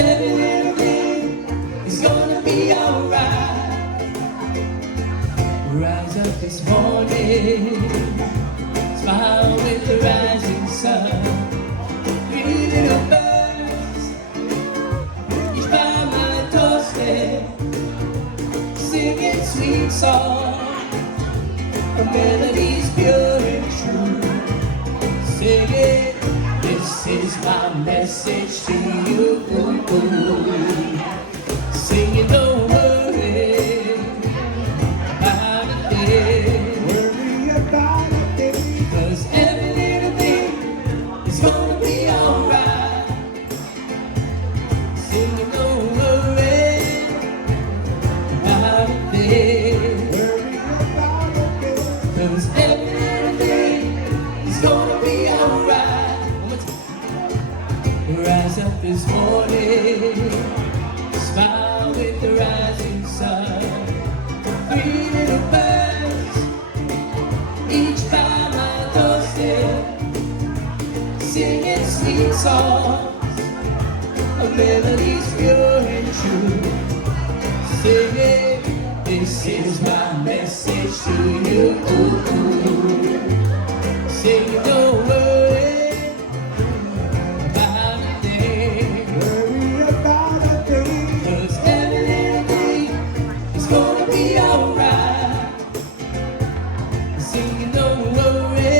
every little thing is gonna be alright. Rise up this morning, smile with the rising sun. Three little birds, each by my doorstep, singing sweet songs, a melody's pure and true. Singing, this is my message to you. Singing, don't worry about a thing. Worry about a thing. 'Cause every little thing is gonna be alright. Singing, don't worry about a thing. Worry about a thing. 'Cause every little thing is gonna be alright. Rise up this morning, smile with the rising sun. Three little birds, each by my doorstep, singing sweet songs, a melody's pure and true. Singing, this is my message to you. Singing, don't worry about a thing. Worry about a thing. 'Cause every little thing is gonna be alright. Singing, don't worry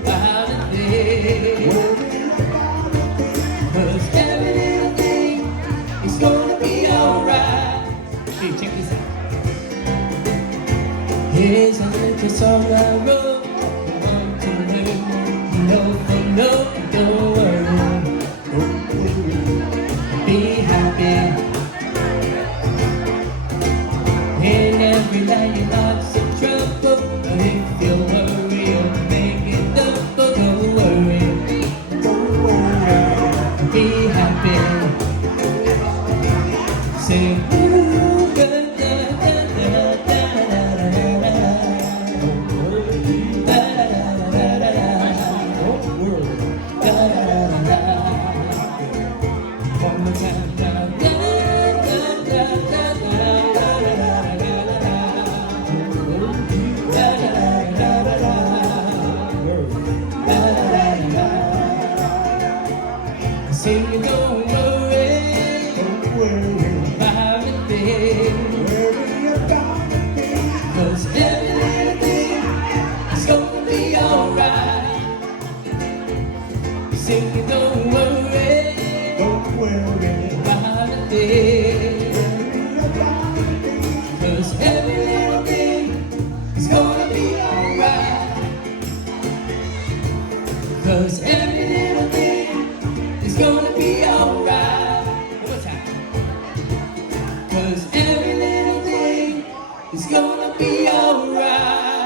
about a thing. Worry about a thing. 'Cause every little thing is gonna be alright. Hey, check this out. Here's a little song I wrote. Want to learn, no, don't worry. Be happy. In every night you're lots of trouble, but if you worry, you'll make it double. Don't worry, be happy. Sing. Ooh, da, da, da, da, da, da, da, da, da. Da, da, da, da, da, da, da, da, da. One more time. Da, da, da, da, da, da, da, da, da, da, da, da, da, da, da. Singing, don't worry about a thing. Worry about a thing. 'Cause every little thing is gonna be alright. Singing, don't worry Don't worry about a thing. about a thing. 'Cause every little thing is gonna be alright. 'Cause every little thing is gonna be alright. One more time. 'Cause every little thing is gonna be alright.